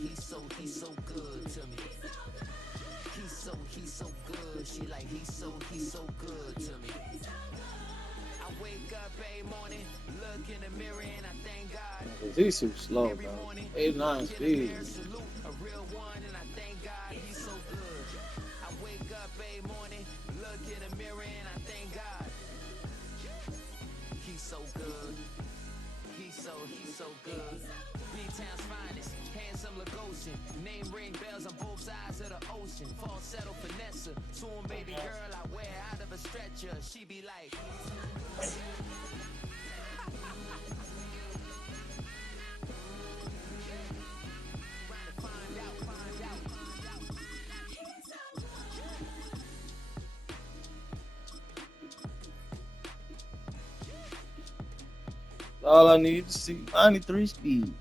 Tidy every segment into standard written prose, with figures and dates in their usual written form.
he's so good to me. He's so good. She like he's so good to me. I wake up every morning, look in the mirror and I thank God. He's so slow, bro. 89 speed. A real one and I thank God he's so good. I wake up every morning, look in the mirror and I thank God. He's so good. He's so good. B-Town's finest, handsome Lagosian. Name ring bells on both sides of the ocean. Falsetto finesse, soon baby girl I wear out of a stretcher. She be like. All I need to see 93 speed.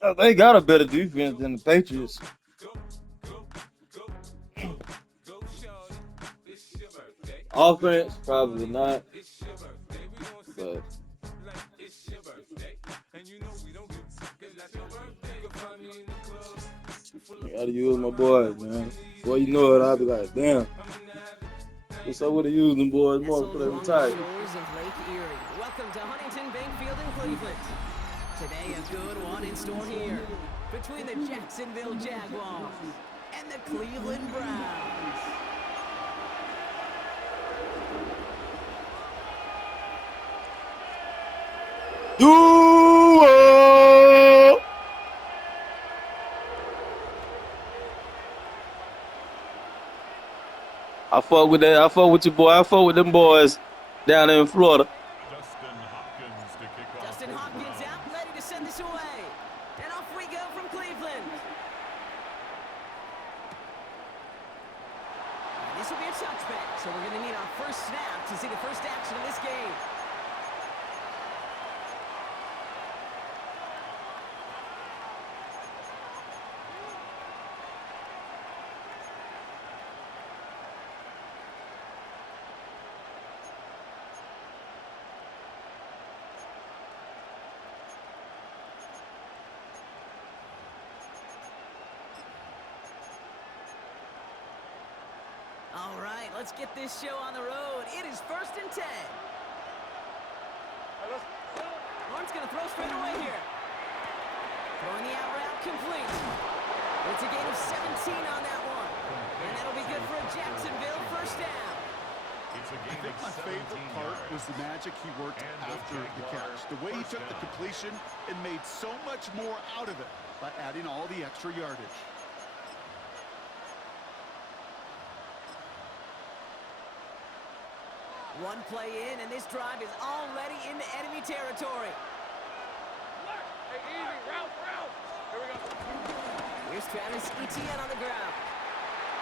Oh, they got a better defense than the Patriots. Offense, probably not. But I gotta use my boys, man. Before you know it, I'll be like, damn. What's up with the using boys more for them tight? Welcome to Huntington Bank Field in Cleveland. Today a good one in store here between the Jacksonville Jaguars and the Cleveland Browns. Duo! I fuck with that. I fuck with your boy. I fuck with them boys down in Florida. Justin Hopkins out, ready to send this away. And off we go from Cleveland. And this will be a touchback, so we're going to need our first snap to see the first action of this game. All right, let's get this show on the road. It is 1st and 10. Lawrence going to throw straight away here. Throwing the out route complete. It's a gain of 17 on that one. And that'll be good for a Jacksonville first down. I think my favorite part was the magic he worked after the catch. The way he took the completion and made so much more out of it by adding all the extra yardage. One play in, and this drive is already into enemy territory. Hey, easy, route. Here we go. Here's Travis Etienne on the ground.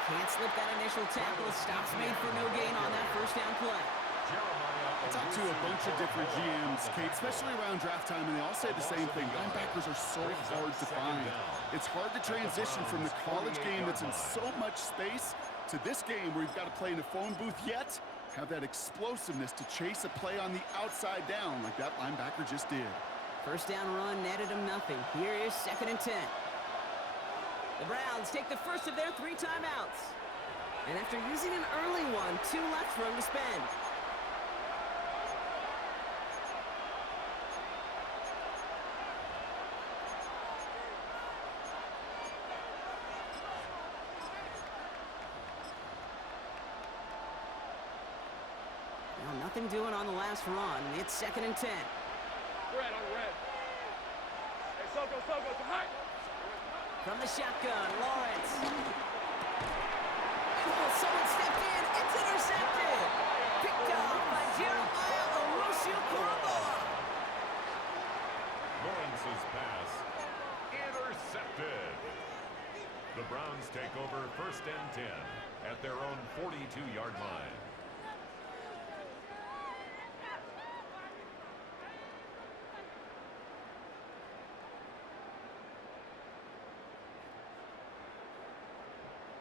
Can't slip that initial tackle. Stops made for no gain on that first down play. I talked to a bunch of different GMs, Kate, especially around draft time, and they all say the same thing. Linebackers are so hard to find. It's hard to transition from the college game that's in so much space to this game where you've got to play in a phone booth yet have that explosiveness to chase a play on the outside down like that linebacker just did. First down run netted him nothing. Here is 2nd and 10. The Browns take the first of their 3 timeouts. And after using an early one, 2 left for him to spend. Nothing doing on the last run. It's 2nd and 10. Red on red. Hey, Soko, come on. From the shotgun, Lawrence. Oh, someone stepped in. It's intercepted. Picked off by Jeremiah Owusu-Koramoah. Lawrence's pass intercepted. The Browns take over 1st and 10 at their own 42-yard line.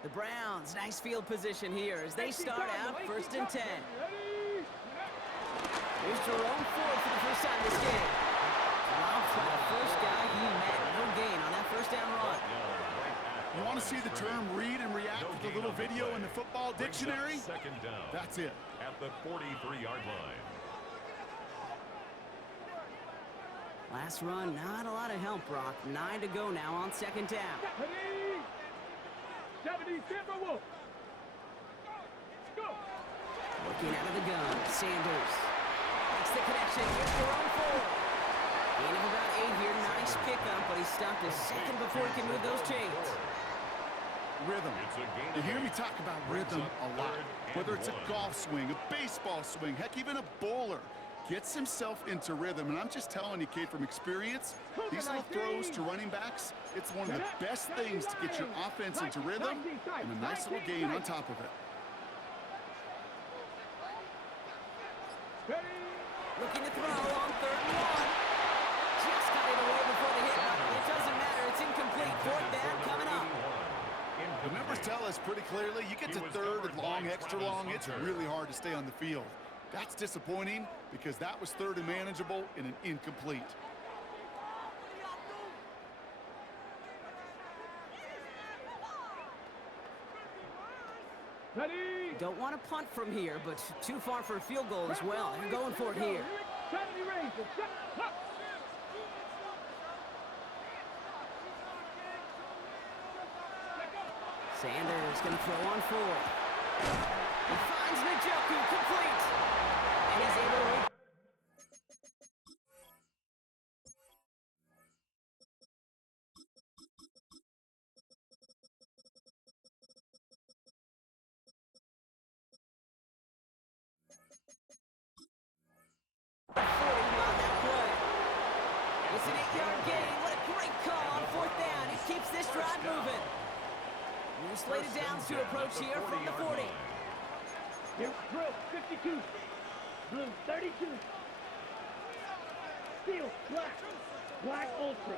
The Browns, nice field position here as they start out 1st and 10. Here's Jerome Ford for the first time this game. Jerome trying to term read and react with a little video in the football dictionary? Second down. That's it. At the 43-yard line. Last run, not a lot of help, Brock. 9 to go now on second down. 70, stand for Wolf. Go. Looking out of the gun, Sanders. Makes the connection, here's Jerome Ford. Gain of about 8 here, nice pickup, but he stopped a second before he can move those chains. Rhythm. You hear me talk about rhythm a lot. Whether it's a golf swing, a baseball swing, heck, even a bowler. Gets himself into rhythm, and I'm just telling you, kid, from experience, these little throws to running backs, it's one of the best things to get your offense into rhythm and a nice little gain on top of it. Looking to throw on 3rd and 1. Just got it away before the hit. It doesn't matter, it's incomplete. 4th down coming up. The numbers tell us pretty clearly, you get to 3rd and long, extra long, it's really hard to stay on the field. That's disappointing because that was 3rd and manageable and an incomplete. Ready. Don't want to punt from here, but too far for a field goal as well. They're going for it here. 70 range. Sanders going to throw on 4th. He finds Njoku complete. And he's able to... It's an 8-yard gain. What a great call on 4th down. It keeps this drive moving. New slated downs to approach here from the 40. Here, Drill, 52. Blue, 32. Steel, black. Black Ultra.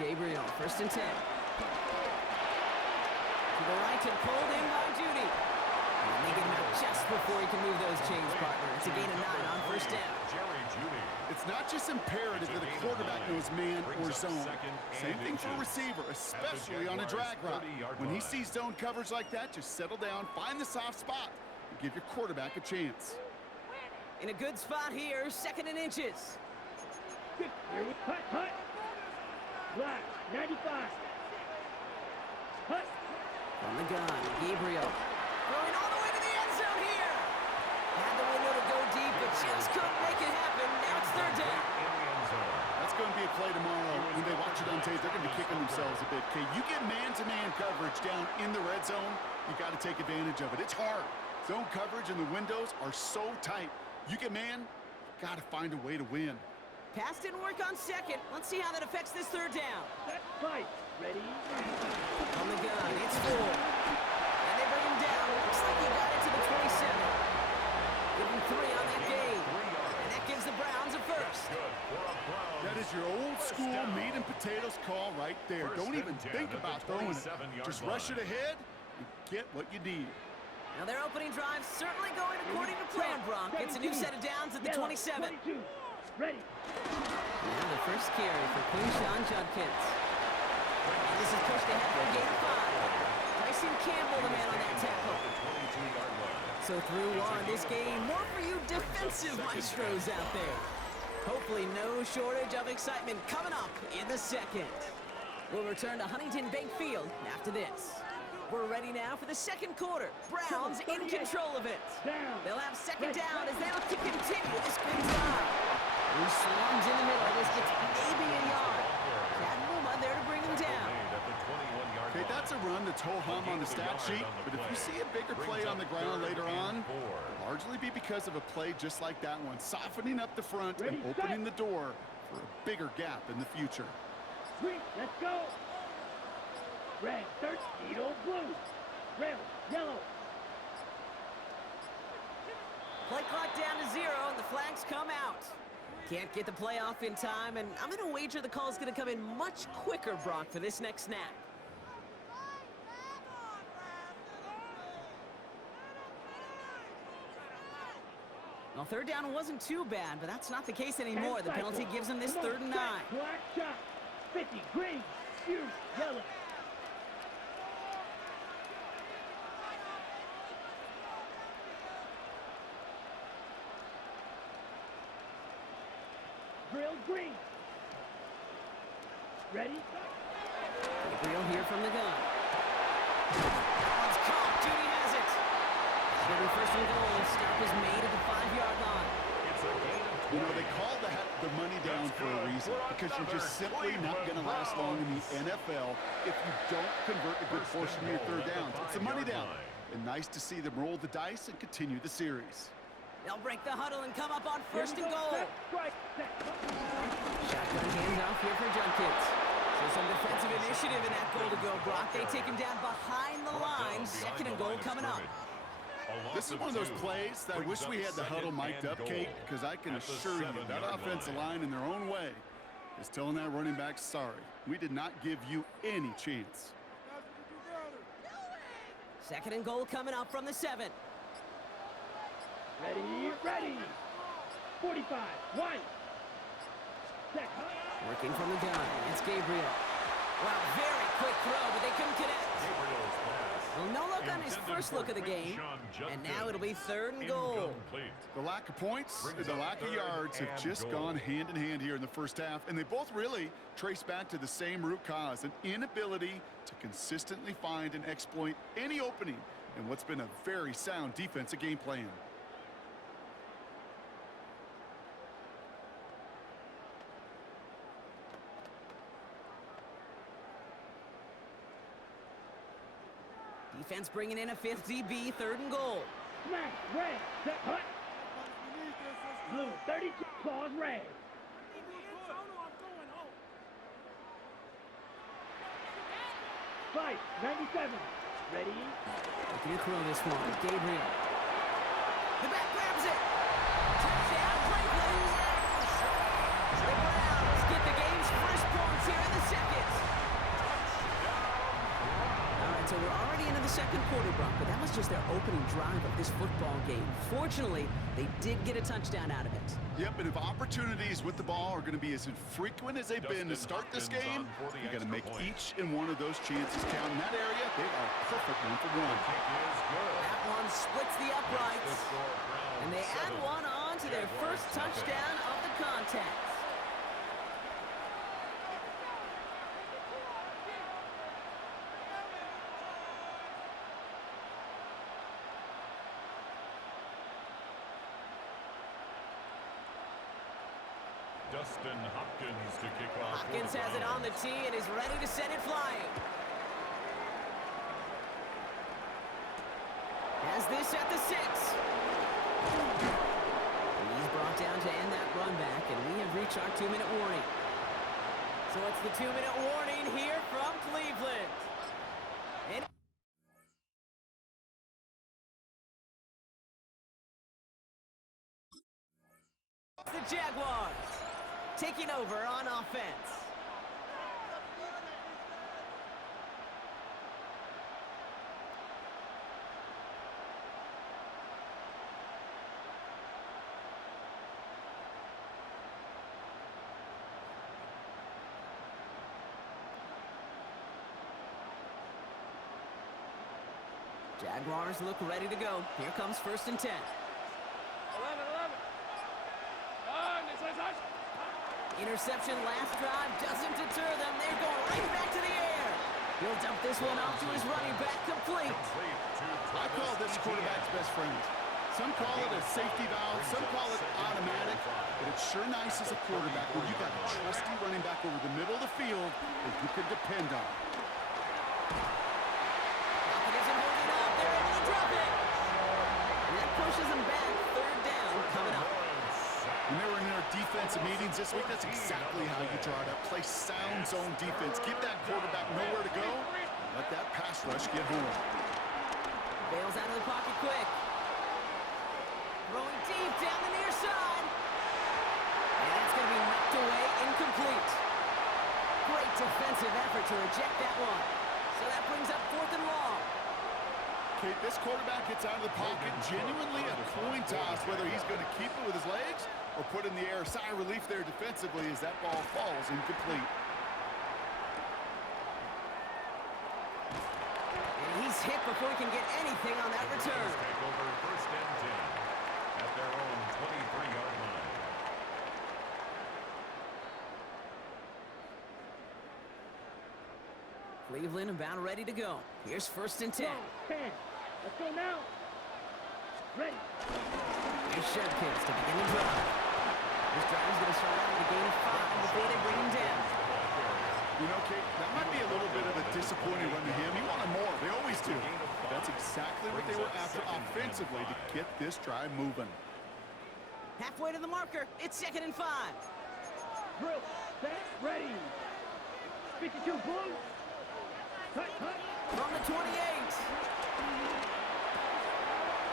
Gabriel, 1st and 10. To the right and pulled in by Judy. And they get him out just before he can move those chains, partner. It's a gain of 9 on 1st down. It's not just imperative that a quarterback knows man or zone. Same thing for a receiver, especially on a drag route. When he sees zone coverage like that, just settle down, find the soft spot, and give your quarterback a chance. In a good spot here, 2nd and inches. Here with hut. Black, 95. Hut. From the gun, Gabriel. Throwing all the way to the end zone here. Had the window to go deep, but just couldn't make it happen. Now it's 3rd down. That's going to be a play tomorrow. When they watch it on tape, they're going to be kicking themselves a bit. Okay, you get man-to-man coverage down in the red zone, you got to take advantage of it. It's hard. Zone coverage and the windows are so tight. You get man, got to find a way to win. Pass didn't work on 2nd. Let's see how that affects this 3rd down. Fight. Ready. On the gun, it's 4. And they bring him down. Looks like he got it to the 27. Give him 3 on that gain. And that gives the Browns a 1st. That is your old school meat and potatoes call right there. Don't even think about throwing it. Just rush it ahead and get what you need. Now their opening drive certainly going according to plan, Brock. It's a new set of downs at the 27. 22. Ready. Now the first carry for Quinshon Judkins. And this is pushed ahead for a gain of 5. Tyson Campbell, the man on that tackle. So through one, this game, more for you defensive maestros out there. Hopefully no shortage of excitement coming up in the 2nd. We'll return to Huntington Bank Field after this. We're ready now for the 2nd quarter. Browns in control of it. They'll have 2nd down as they look to continue this good drive. He swarms in the middle. This gets maybe a yard. Chad Muma there to bring him down. Okay, that's a run that's ho-hum on the stat sheet, but if you see a bigger play on the ground later on, it'll largely be because of a play just like that one, softening up the front and opening the door for a bigger gap in the future. Green, let's go. Red, 13, blue. Red, yellow. Play clock down to 0, and the flags come out. Can't get the play off in time, and I'm going to wager the call's going to come in much quicker, Brock, for this next snap. Well, third down wasn't too bad, but that's not the case anymore. The penalty gives him this 3rd and 9. Black shot. 50, green, huge, yellow. Drill green. Ready? Gabriel here from the gun. That one's caught. Judy has it. It'll be 1st and goal. Stop is made at the 5-yard line. You know, they call the money down for a reason, because you're just simply not going to last long in the NFL if you don't convert a good portion of your 3rd downs. It's a money down. And nice to see them roll the dice and continue the series. They'll break the huddle and come up on 1st and goal. Shotgun handoff here for Junkins. So some defensive initiative in that goal to go, Brock. They take him down behind the line. 2nd and goal coming up. This is one of those plays that I wish we had the huddle mic'd up, Kate, because I can assure you that offensive line in their own way is telling that running back, sorry, we did not give you any chance. 2nd and goal coming up from the 7. Ready, ready. 45, one. Set. Working from the gun. It's Gabriel. Wow, very quick throw, but they couldn't connect. Well, no look on his first look of the game, and now it'll be 3rd and goal. The lack of points, the lack of yards have just gone hand in hand here in the 1st half, and they both really trace back to the same root cause, an inability to consistently find and exploit any opening in what's been a very sound defensive game plan. Defense bringing in a 5th DB, 3rd and goal. Smash, red, set, hut. Blue, 32, claws, red. 5, 97. Ready? Looking to throw this one. Gabriel. The back grabs it. Touchdown, Cleveland. The Browns get the game's first points here in the 2nd. All right, so we're already into the 2nd quarter, Brock, but that was just their opening drive of this football game. Fortunately, they did get a touchdown out of it. Yep, and if opportunities with the ball are going to be as infrequent as they've been to start this game, you got to make each and one of those chances count. In that area, they are perfect 1-for-1. That one splits the uprights, and they add one on to their first touchdown of the contest. Dustin Hopkins to kick off. Hopkins has it on the tee and is ready to send it flying. Has this at the 6. He's brought down to end that run back, and we have reached our 2-minute warning. So it's the 2-minute warning here from Cleveland. And the Jaguars taking over on offense. Jaguars look ready to go. Here comes 1st and 10. 11. Interception last drive doesn't deter them. They're going right back to the air. He'll dump this one off to his running back, complete. I call this quarterback's best friend. Some call it a safety valve, some call it automatic, but it's sure nice as a quarterback when you got a trusty running back over the middle of the field that you can depend on. It isn't holding up. They're able to drop it. And that pushes them back. 3rd down coming up. When they were in their defensive meetings this week, that's exactly how you draw it up. Play sound zone defense. Give that quarterback nowhere to go. Let that pass rush get home. Bails out of the pocket quick. Throwing deep down the near side. And it's going to be knocked away, incomplete. Great defensive effort to reject that one. So that brings up 4th and long. Kate, this quarterback gets out of the pocket, genuinely a coin toss, whether he's going to keep it with his legs or put in the air. Sigh of relief there defensively as that ball falls incomplete. And he's hit before he can get anything on that return. Take over first and 10 at their own 23-yard line. Cleveland about ready to go. Here's first and 10. 10. Let's go now. Ready. Here's Shedeur to begin the drive. This drive is going to start out with a gain of 5 before they bring him down. You know, Kate, that might be a little bit of a disappointing run to him. He wanted more. They always do. But that's exactly what they were after offensively to get this drive moving. Halfway to the marker. It's 2nd and 5. Drill. Set. Ready. 52 blue. Cut, cut. From the 28.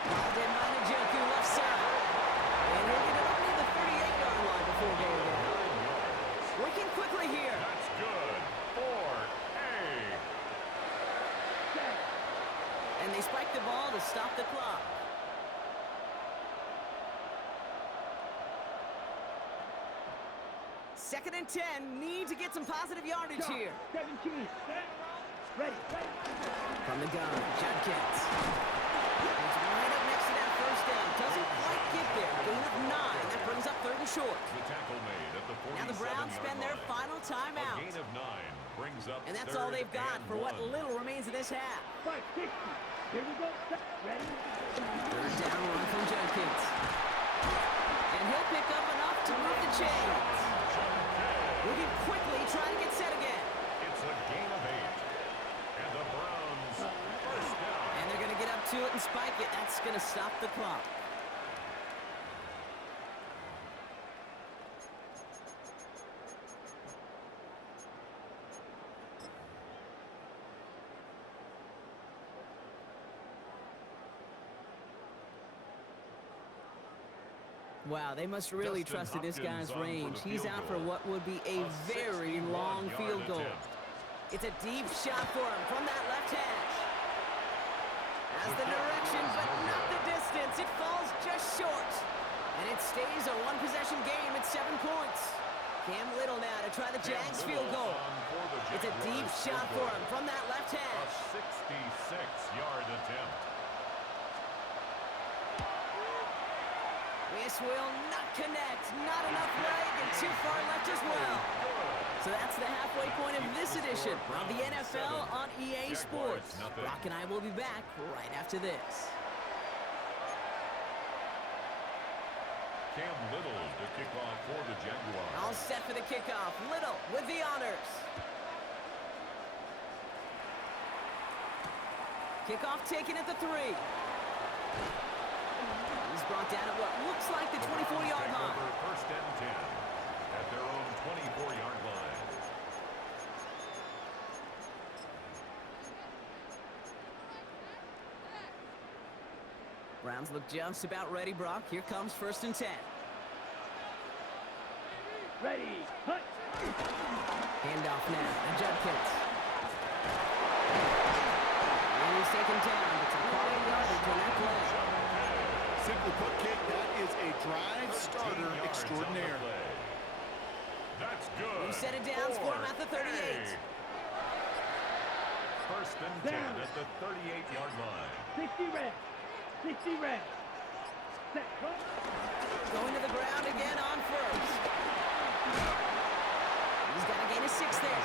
Balled in by Njoku left side. And he'll get it only the 38-yard line before going down. Working quickly here. That's good for a. And they spike the ball to stop the clock. Second and 10. Need to get some positive yardage here. 17. Set. Ready. From the gun, Judkins. He's right up next to that first down. Doesn't quite get there. Gain of 9. That brings up 3rd and short. The tackle made at the 47-yard line. Now the Browns spend their final A timeout. gain of 9 brings up And that's all they've got for what 1. little remains of this half. 560. Here we go. Set. Ready. 3rd down run from Judkins. And he'll pick up enough to move the chains. Moving quickly, trying to get set again. It's a gain of 8. And the Browns first down. And they're going to get up to it and spike it. That's going to stop the clock. Wow, they must really Dustin trust in this Hopkins guy's on for range. the He's field out for goal. what would be a very long 61-yard field goal. attempt. It's a deep shot for him from that left hash. Has the direction, but not the distance. It falls just short. And it stays a one-possession game at 7 points. Cam Little now to try the Jags field goal. It's a deep shot for him from that left A hash. 66-yard attempt. This will not connect. Not enough leg and too far left as well. So that's the halfway point of this edition of the NFL on EA Sports. Brock and I will be back right after this. Cam Little to kick off for the Jaguars. All set for the kickoff. Little with the honors. Kickoff taken at the 3. He's brought down at what looks like the 24-yard line. First and 10 at their own 24-yard line. Browns look just about ready, Brock. Here comes first and 10. Ready. Hut. Handoff now to Judkins. And he's taken down, but some quality yardage on that play. Simply put, Kate, that is a drive 13 starter yards on the extraordinaire. play. That's good. He set it down for him at the 38. First and 10 at the 38-yard line. 60 red. 60 red. Set. Cut. Going to the ground again on first. He's got a gain of 6 there.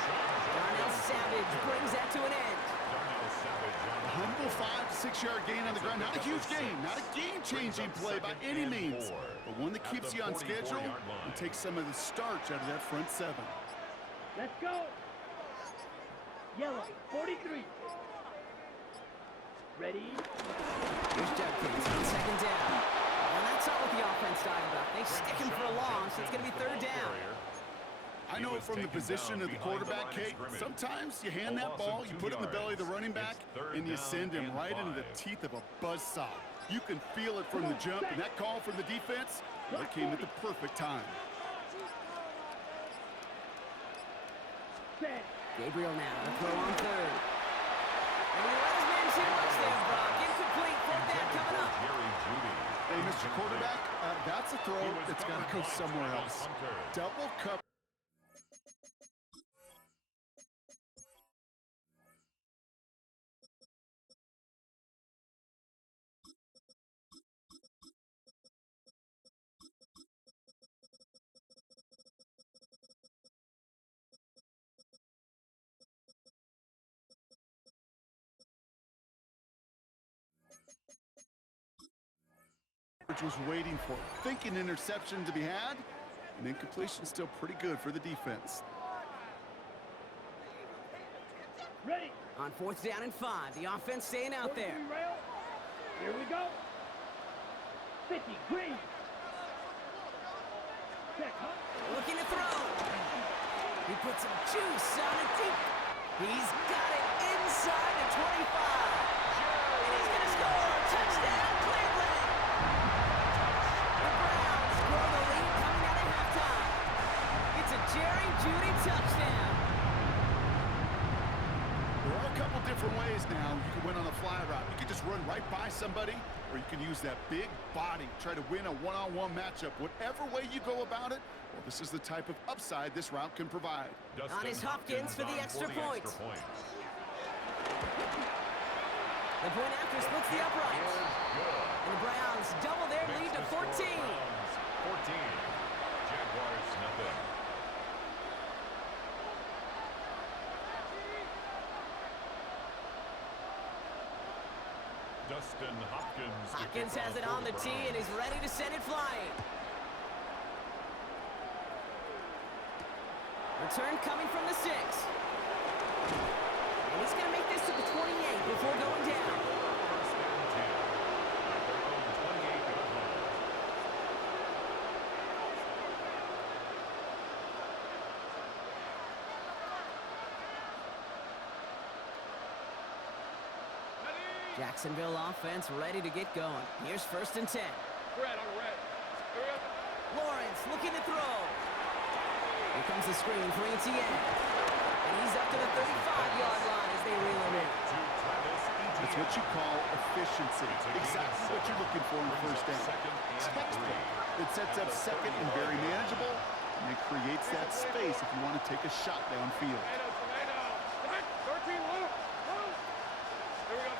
Darnell Savage brings that to an end. Darnell Savage on the Humble 5 to 6 yard gain on the ground. Not a huge gain, not a game-changing play by any means, but one that keeps you on schedule and takes some of the starch out of that front 7. Let's go. Yellow. 43. Ready. Here's Judkins on 2nd down. And that's not what the offense talking about. They stick him for a long, so it's going to be 3rd down. I know from the position of the quarterback, Kate, sometimes you hand that ball, you put it in the belly of the running back, and you send him right into the teeth of a buzzsaw. You can feel it from the jump, and that call from the defense, well, it came at the perfect time. Set. Gabriel now to throw on 3rd. And he let his man too much there, Brock. fourth down coming up. Jerry Judy. Hey, Mr. Quarterback, that's a throw that's got to go somewhere else. Double cover. Was waiting for it. Thinking interception to be had, and incompletion still pretty good for the defense. Ready. On fourth down and 5, the offense staying out there. Rail. Here we go. 50, green. Check, huh? Looking to throw. He puts some juice on it deep. He's got it inside the 25. And he's going to score. Touchdown, Cleveland. The Browns grow the lead coming out of halftime. It's a Jerry Judy touchdown. There are a couple different ways now you can win on a fly route. You can just run right by somebody, or you can use that big body, try to win a one-on-one matchup. Whatever way you go about it, well, this is the type of upside this route can provide. On his Hopkins for the extra point. The point after splits the uprights. And the Browns double their lead to 14. 14. Jaguars nothing. Dustin Hopkins. Hopkins has it on the tee and is ready to send it flying. Return coming from the 6. And he's going to make this to the 28 before going down. First and 10 at their own 28-yard line. Jacksonville offense ready to get going. Here's first and 10. Red on red. Here we go. Lawrence looking to throw. Here comes the screen for Etienne. And he's up to the 35-yard line as they reel him in. That's what you call efficiency. Exactly what you're looking for in first down. Textbook. It sets up second and very manageable, and it creates that space if you want to take a shot downfield. Tomato. Come on. 13, Luke. Luke. Here we go.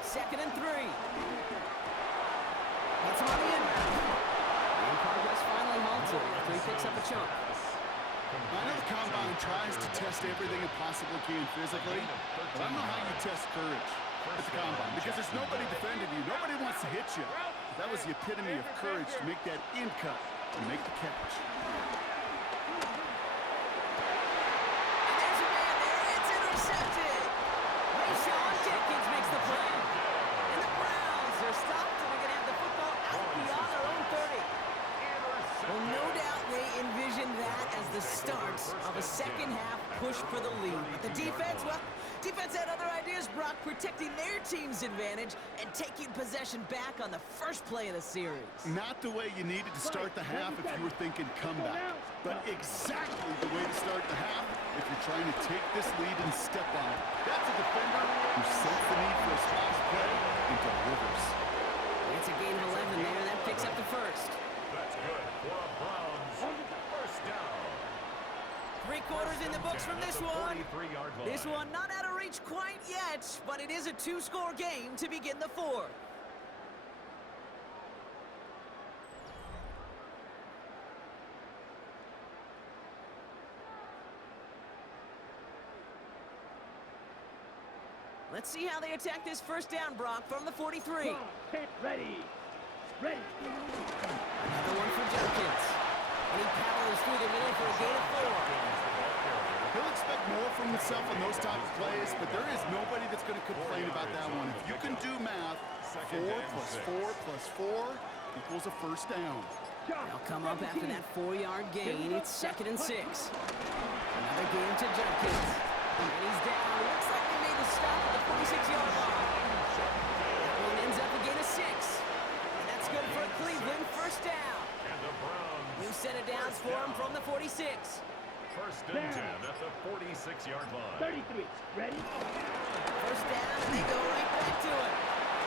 Second and 3. Hits him on the inbound. And progress finally halted after he picks up a chunk. I know the combine tries to test everything it possibly can physically, but I don't know how you test courage at the combine, because there's nobody defending you. Nobody wants to hit you. That was the epitome of courage to make that in cut and make the catch. And there's a man there. It's intercepted. Rashawn Jenkins makes the play. And the Browns are stopped, and they're going to have the football out beyond their own 30. Well, no doubt they envisioned that as the start of a second-half push for the lead. But the defense, well, defense had other ideas, Brock, protecting their team's advantage and taking possession back on the first play of the series. Not the way you needed to start the half if you were thinking comeback, but exactly the way to start the half if you're trying to take this lead and step on it. That's a defender who senses the need for a splash play and delivers. It's a gain of 11 there. That picks up the first. That's good for a Browns first down. 3 quarters in the books from this one. 43-yard line. This one not out of reach quite yet, but it is a 2-score game to begin the 4th. Let's see how they attack this first down, Brock, from the 43. Ready. Ready. Another one for Jenkins. And he powers through the middle for a gain of 4. He'll expect more from himself on those type of plays, but there is nobody that's going to complain about that one. If you can do math, 4 plus 4 plus 4 equals a first down. They'll come up after that 4-yard gain. It's 2nd and 6. Another gain to Jenkins. And he's down. Looks like they made the stop at the 46-yard line. That one ends up a gain of 6. And that's good for a Cleveland first down. And the Browns. New set of downs for him from the 46. First and 10 at the 46-yard line. 33. Ready. First down, and they go right back to it.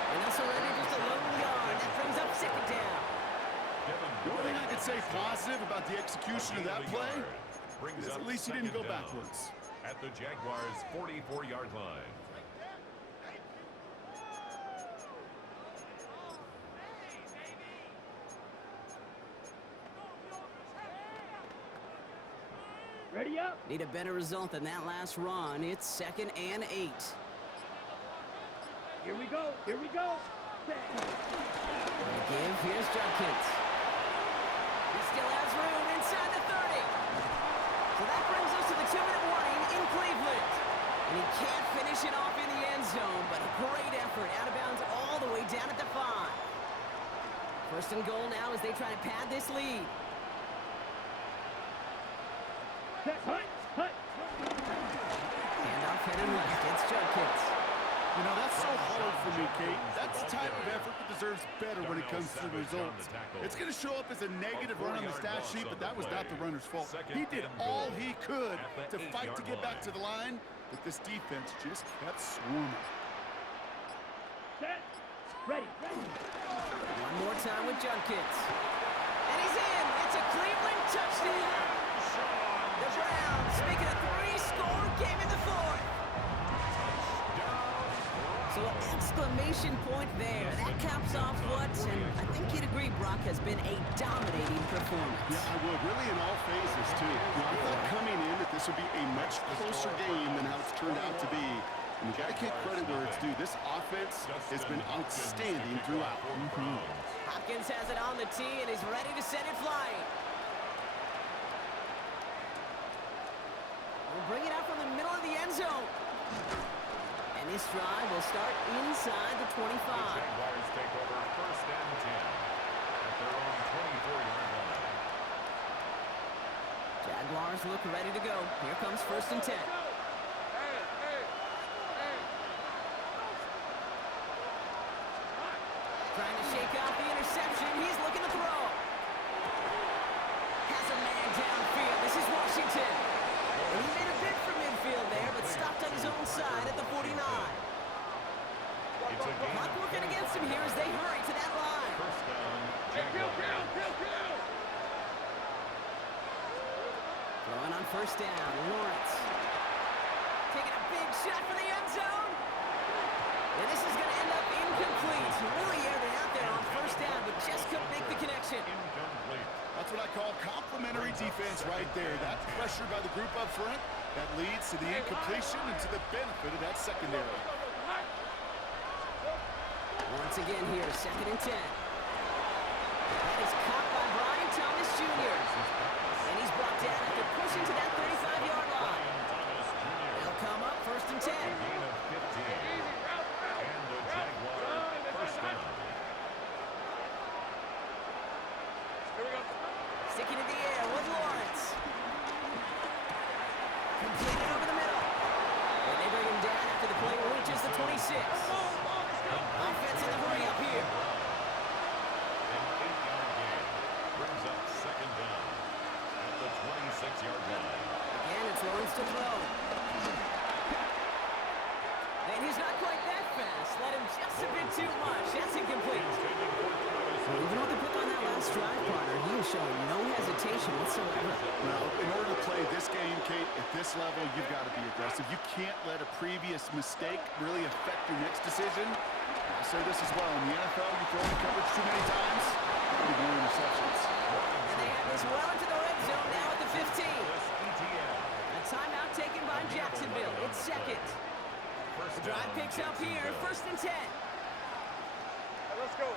And they'll surrender just a lone yard. That brings up second down. The only thing I could say positive about the execution of that play is at least he didn't go backwards. At the Jaguars' 44-yard line. Ready up. Need a better result than that last run. It's 2nd and 8. Here we go. Here we go. Give. Here's Judkins. He still has room inside the 30. So that brings us to the 2-minute warning in Cleveland. And he can't finish it off in the end zone, but a great effort out of bounds all the way down at the 5. First and goal now as they try to pad this lead. Set. Hut. Handoff headed left. It's Judkins. You know, that's so hard for me, Kate. That's the type of effort that deserves better when it comes to the results. It's going to show up as a negative run on the stat sheet, but that was not the runner's fault. He did all he could to fight to get back to the line, but this defense just kept swarming. Set. Ready. One more time with Judkins. And he's in. It's a Cleveland touchdown. The Browns make it a 3-score game in the 4th. So an exclamation point there. That caps off what, and I think you'd agree, Brock, has been a dominating performance. Yeah, I would. Really in all phases, too. I thought coming in that this would be a much closer game than how it's turned out to be. And you got to give credit where it's due. This offense has been outstanding throughout. Hopkins has it on the tee and is ready to send it flying. We'll bring it out from the middle of the end zone. And this drive will start inside the 25. The Jaguars take over 1st and 10 at their own 24-yard line. Jaguars look ready to go. Here comes 1st and 10. Trying to shake off the interception. He's looking to throw. Has a man downfield. This is Washington. And he made a bid for midfield there, but stopped on his own side at the 49. Clock working against him here as they hurry to that line. First down, Jaguars. Throwing on 1st down, Lawrence. Taking a big shot for the end zone. And this is going to end up incomplete. Really aired it out there on 1st down, but just couldn't make the connection. Incomplete. That's what I call complimentary defense right there. That pressure by the group up front, that leads to the incompletion and to the benefit of that secondary. Once again here, 2nd and 10. That is caught by Brian Thomas Jr. And he's brought down after pushing to that 35-yard line. They'll come up 1st and 10. Gain of 15. And the Jaguar first down. Sticking in the air with Lawrence. Completed over the middle. And they bring him down after the play reaches the 26. Offense in the hurry up here. An 8-yard gain brings up 2nd down at the 26-yard line. Again, it's Lawrence to throw. And he's not quite that fast. Let him just a bit too much. That's incomplete. Even with the pick on that last drive, partner, he is showing no hesitation whatsoever. Well, in order to play this game, Kate, at this level, you've got to be aggressive. You can't let a previous mistake really affect your next decision. I'll say this as well. In the NFL, you throw in coverage too many times, you get more interceptions. And they have this well into the red zone now at the 15. A timeout taken by Jacksonville. It's 2nd. The drive picks up here, 1st and 10. Let's go.